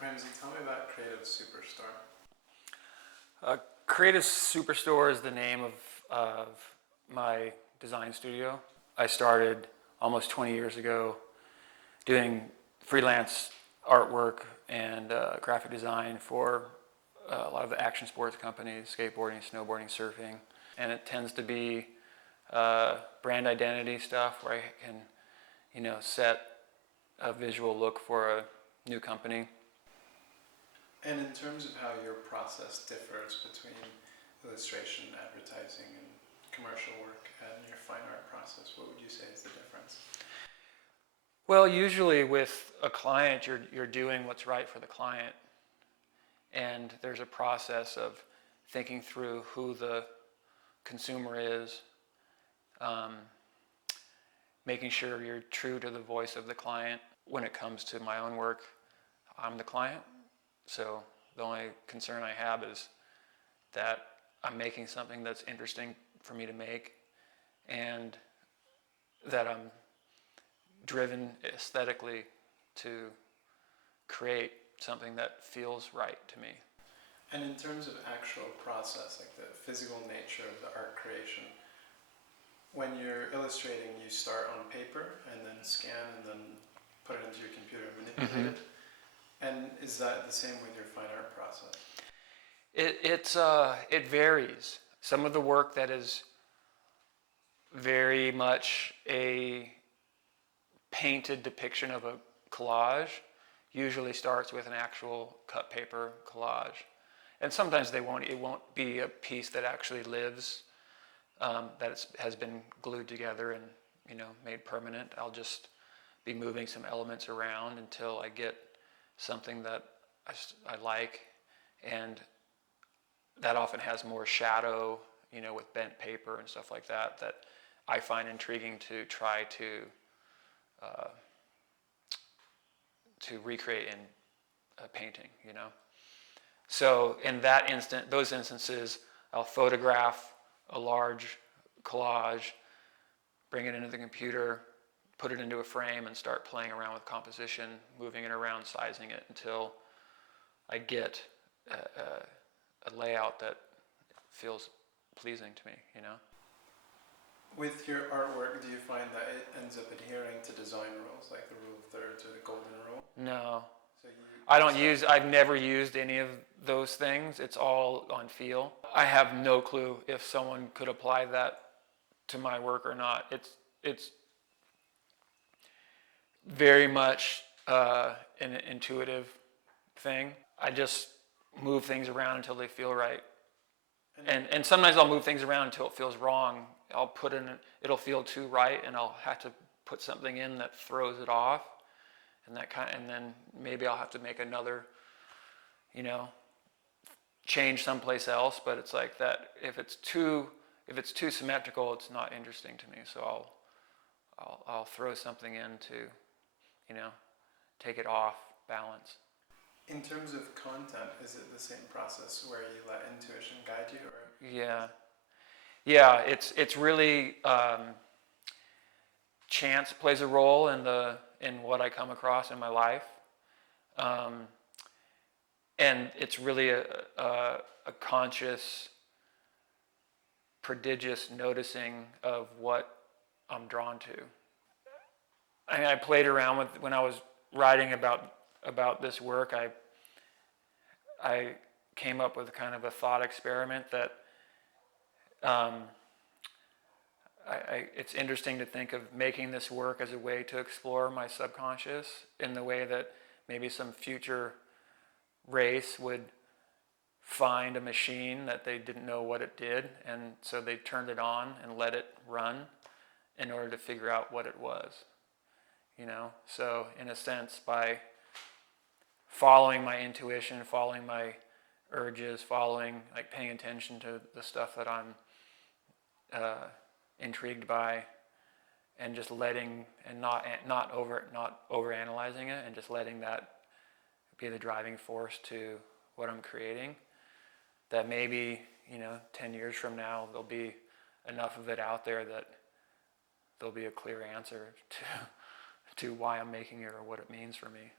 Ramsey, tell me about Creative Superstore. Creative Superstore is the name of my design studio. I started almost 20 years ago doing freelance artwork and graphic design for a lot of the action sports companies, skateboarding, snowboarding, surfing. And it tends to be brand identity stuff where I can, set a visual look for a new company. And in terms of how your process differs between illustration, advertising, and commercial work and your fine art process, what would you say is the difference? Well, usually with a client, you're doing what's right for the client. And there's a process of thinking through who the consumer is, making sure you're true to the voice of the client. When it comes to my own work, I'm the client. So the only concern I have is that I'm making something that's interesting for me to make and that I'm driven aesthetically to create something that feels right to me. And in terms of actual process, like the physical nature of the art creation, when you're illustrating, you start on paper and then scan and then put it into your computer and manipulate it. And is that the same with your fine art process? It varies. Some of the work that is very much a painted depiction of a collage usually starts with an actual cut paper collage. And sometimes it won't be a piece that actually lives, that has been glued together and made permanent. I'll just be moving some elements around until I get something that I like, and that often has more shadow, with bent paper and stuff like that I find intriguing to try to recreate in a painting, So in those instances, I'll photograph a large collage, bring it into the computer, put it into a frame and start playing around with composition, moving it around, sizing it until I get a layout that feels pleasing to me, With your artwork, do you find that it ends up adhering to design rules, like the rule of thirds or the golden rule? No. So I've never used any of those things. It's all on feel. I have no clue if someone could apply that to my work or not. It's very much an intuitive thing. I just move things around until they feel right. And sometimes I'll move things around until it feels wrong. It'll feel too right, and I'll have to put something in that throws it off, and then maybe I'll have to make another, change someplace else. But it's like that. If it's too symmetrical, it's not interesting to me. So I'll throw something in to, take it off balance. in terms of content, is it the same process where you let intuition guide you, or? Yeah. It's really chance plays a role in what I come across in my life, and it's really a conscious, prodigious noticing of what I'm drawn to. I played around with when I was writing about this work. I came up with kind of a thought experiment that it's interesting to think of making this work as a way to explore my subconscious in the way that maybe some future race would find a machine that they didn't know what it did, and so they turned it on and let it run in order to figure out what it was. So in a sense, by following my intuition, following my urges, paying attention to the stuff that I'm intrigued by, and just letting, and not over-analyzing it, and just letting that be the driving force to what I'm creating, that maybe 10 years from now there'll be enough of it out there that there'll be a clear answer to why I'm making it or what it means for me.